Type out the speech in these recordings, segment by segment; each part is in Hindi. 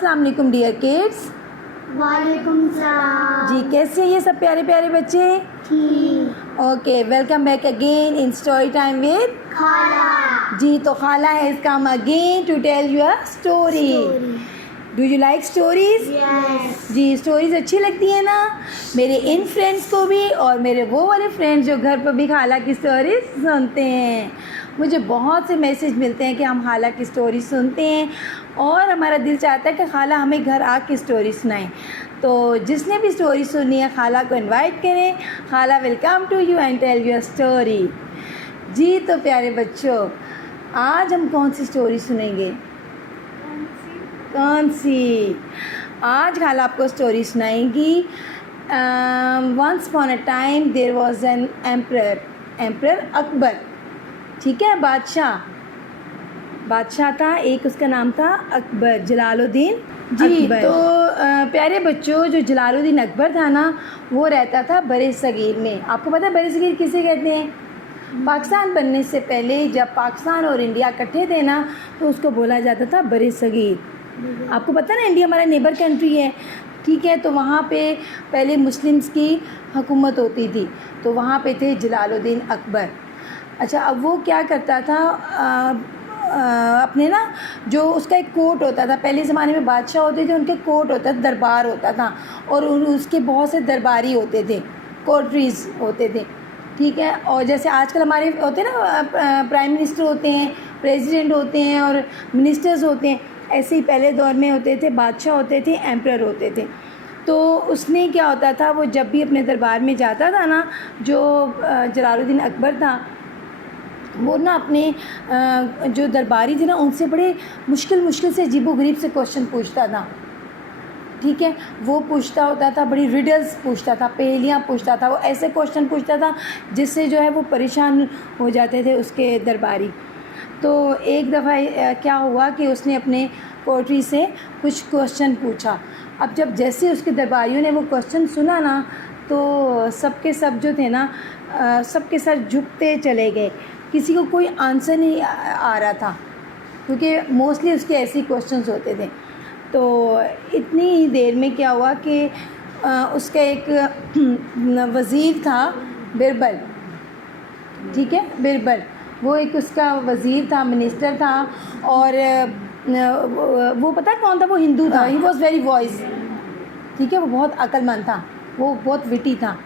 अस्सलाम वालेकुम डियर किड्स। वालेकुम सलाम। जी कैसे हैं ये सब प्यारे प्यारे बच्चे? ठीक। Okay, welcome back again in story time with Khala. जी। तो Khala has come again to tell you a story. Do you like stories? Yes. जी, स्टोरीज अच्छी लगती है ना मेरे इन फ्रेंड्स को भी, और मेरे वो वाले फ्रेंड्स जो घर पर भी खाला की स्टोरीज सुनते हैं। मुझे बहुत से मैसेज मिलते हैं कि हम खाला की स्टोरी सुनते हैं और हमारा दिल चाहता है कि खाला हमें घर आके स्टोरी सुनाएं। तो जिसने भी स्टोरी सुनी है खाला को इनवाइट करें, खाला will come to you and tell you a story. जी तो प्यारे बच्चों, आज हम कौन सी स्टोरी सुनेंगे? कौन सी? आज खाला आपको स्टोरी सुनाएंगी। Once upon a time there was an emperor Akbar. ठीक है, बादशाह था एक, उसका नाम था अकबर, जलालुद्दीन जी अकबर। तो प्यारे बच्चों, जो जलालुद्दीन अकबर था ना, वो रहता था बरे सगीर में। आपको पता है बरे सगीर किसे कहते हैं? पाकिस्तान बनने से पहले जब पाकिस्तान और इंडिया इकट्ठे थे ना, तो उसको बोला जाता था बरे सगीर। आपको पता है ना, इंडिया हमारा नेबर कंट्री है, ठीक है। तो वहाँ पे पहले मुस्लिम्स की हुकूमत होती थी, तो वहाँ पे थे जलालुद्दीन अकबर। अच्छा, अब वो क्या करता था, अपने ना जो उसका एक कोर्ट होता था, पहले ज़माने में बादशाह होते थे, उनके कोर्ट होता था, दरबार होता था, और उसके बहुत से दरबारी होते थे, कोर्टरीज होते थे, ठीक है। और जैसे आजकल हमारे होते हैं ना, प्राइम मिनिस्टर होते हैं, प्रेसिडेंट होते हैं और मिनिस्टर्स होते हैं, ऐसे ही पहले दौर में होते थे, बादशाह होते थे, एम्परर होते थे। तो उसने क्या होता था, वो जब भी अपने दरबार में जाता था ना, जो जलालुद्दीन अकबर था, वो ना अपने जो दरबारी थे ना, उनसे बड़े मुश्किल से अजीबोगरीब से क्वेश्चन पूछता था, ठीक है। वो पूछता होता था, बड़ी रिडल्स पूछता था, पहेलियाँ पूछता था, वो ऐसे क्वेश्चन पूछता था जिससे जो है वो परेशान हो जाते थे उसके दरबारी। तो एक दफ़ा क्या हुआ कि उसने अपने कोर्टरी से कुछ क्वेश्चन पूछा। अब जब जैसे उसके दरबारियों ने वो क्वेश्चन सुना ना, तो सबके सब जो थे ना, सबके सर झुकते चले गए, किसी को कोई आंसर नहीं आ रहा था, क्योंकि मोस्टली उसके ऐसे ही क्वेश्चंस होते थे। तो इतनी ही देर में क्या हुआ कि उसका एक वज़ीर था, बिरबल, ठीक है, बिरबल, वो एक उसका वज़ीर था, मिनिस्टर था, और वो पता है कौन था? वो हिंदू था। ही वॉज़ वेरी वॉइस, ठीक है, वो बहुत अक्लमंद था, वो बहुत विटी था।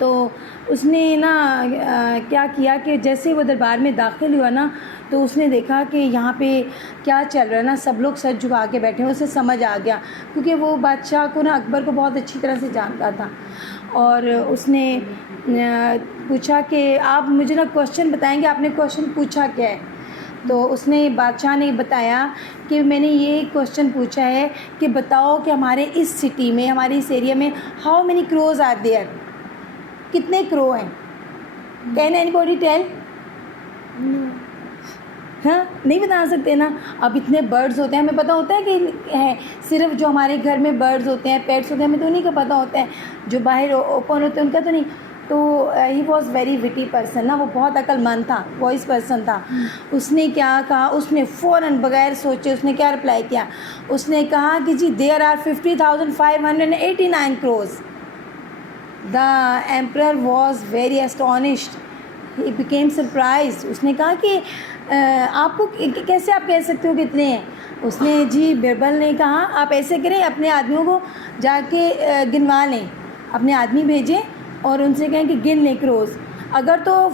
तो उसने ना क्या किया कि जैसे वो दरबार में दाखिल हुआ ना, तो उसने देखा कि यहाँ पे क्या चल रहा है ना, सब लोग सर झुका के बैठे हैं। उसे समझ आ गया, क्योंकि वो बादशाह को ना, अकबर को बहुत अच्छी तरह से जानता था। और उसने पूछा कि आप मुझे ना क्वेश्चन बताएंगे, आपने क्वेश्चन पूछा क्या है? तो उसने, बादशाह ने बताया कि मैंने ये क्वेश्चन पूछा है कि बताओ कि हमारे इस सिटी में, हमारे इस एरिया में, how many crows are there, कितने क्रो हैं? Can anybody tell? हाँ, नहीं बता सकते ना। अब इतने बर्ड्स होते हैं, हमें पता होता है कि है, सिर्फ जो हमारे घर में बर्ड्स होते हैं, पेट्स होते हैं, हमें तो उन्हीं का पता होता है, जो बाहर ओपन होते हैं उनका तो नहीं। तो he was very witty person ना, वो बहुत अक्लमंद था, वॉइस पर्सन था। उसने क्या कहा, उसने फ़ौरन बगैर सोचे उसने क्या रिप्लाई किया, उसने कहा कि जी there are 50,589 crows. The emperor was very astonished, he became surprise. उसने कहा कि आपको कैसे, आप कह सकते हो कितने हैं? उसने, जी बिरबल ने कहा आप ऐसे करें, अपने आदमियों को जाके गिनवा लें, अपने आदमी भेजें और उनसे कहें कि गिन लें क्रोज़। अगर तो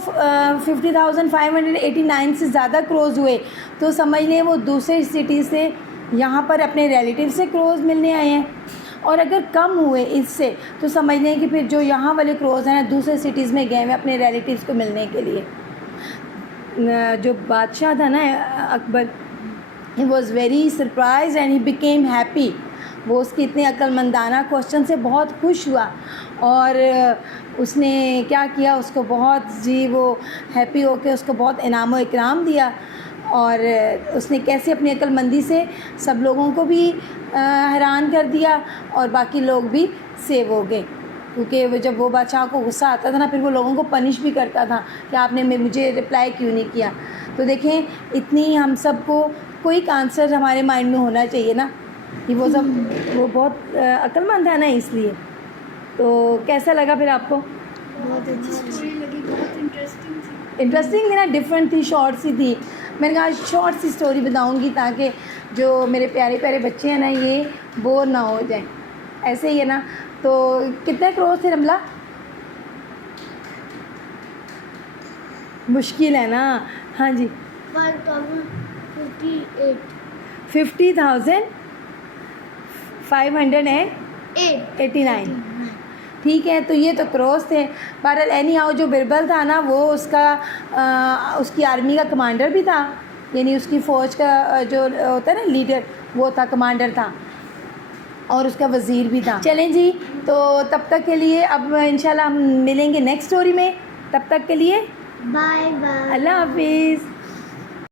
50,589 से ज़्यादा क्रोज़ हुए तो समझ लें वो दूसरे सिटी से यहाँ पर अपने रिलेटिव से क्रोज़ मिलने आए हैं, और अगर कम हुए इससे तो समझ लें कि फिर जो यहाँ वाले क्रोज़ हैं ना, दूसरे सिटीज़ में गए हुए अपने रिलेटिव्स को मिलने के लिए। जो बादशाह था ना Akbar, he was very surprise and he became happy. वो उसके इतने अक्लमंदाना क्वेश्चन से बहुत खुश हुआ, और उसने क्या किया, उसको बहुत जी वो हैप्पी होकर उसको बहुत इनाम व इकराम दिया। और उसने कैसे अपनी अक्लमंदी से सब लोगों को भी हैरान कर दिया, और बाकी लोग भी सेव हो गए, क्योंकि वो जब वो बादशाह को गुस्सा आता था ना, फिर वो लोगों को पनिश भी करता था कि आपने मुझे रिप्लाई क्यों नहीं किया। तो देखें, इतनी हम सबको कोई आंसर हमारे माइंड में होना चाहिए ना, कि वो बहुत अक्लमंद है ना, इसलिए। तो कैसा लगा फिर आपको? बहुत अच्छी स्टोरी लगी, बहुत इंटरेस्टिंग थी। इंटरेस्टिंग थी ना, डिफरेंट थी, शॉर्ट सी थी। मैंने कहा शॉर्ट सी स्टोरी बताऊंगी ताकि जो मेरे प्यारे प्यारे बच्चे हैं ना, ये बोर ना हो जाए। ऐसे ही है ना। तो कितने क्रोर्स थे रमला? मुश्किल है ना। हाँ जी, 50,589। ठीक है, तो ये तो क्रोस थे। बहरहाल एनी हाउ जो बिरबल था ना, वो उसकी आर्मी का कमांडर भी था, यानी उसकी फ़ौज का जो होता है ना लीडर, वो था, कमांडर था, और उसका वज़ीर भी था। चलें जी, तो तब तक के लिए अब इंशाल्लाह हम मिलेंगे नेक्स्ट स्टोरी में। तब तक के लिए बाय बाय। अल्लाह हाफिज़।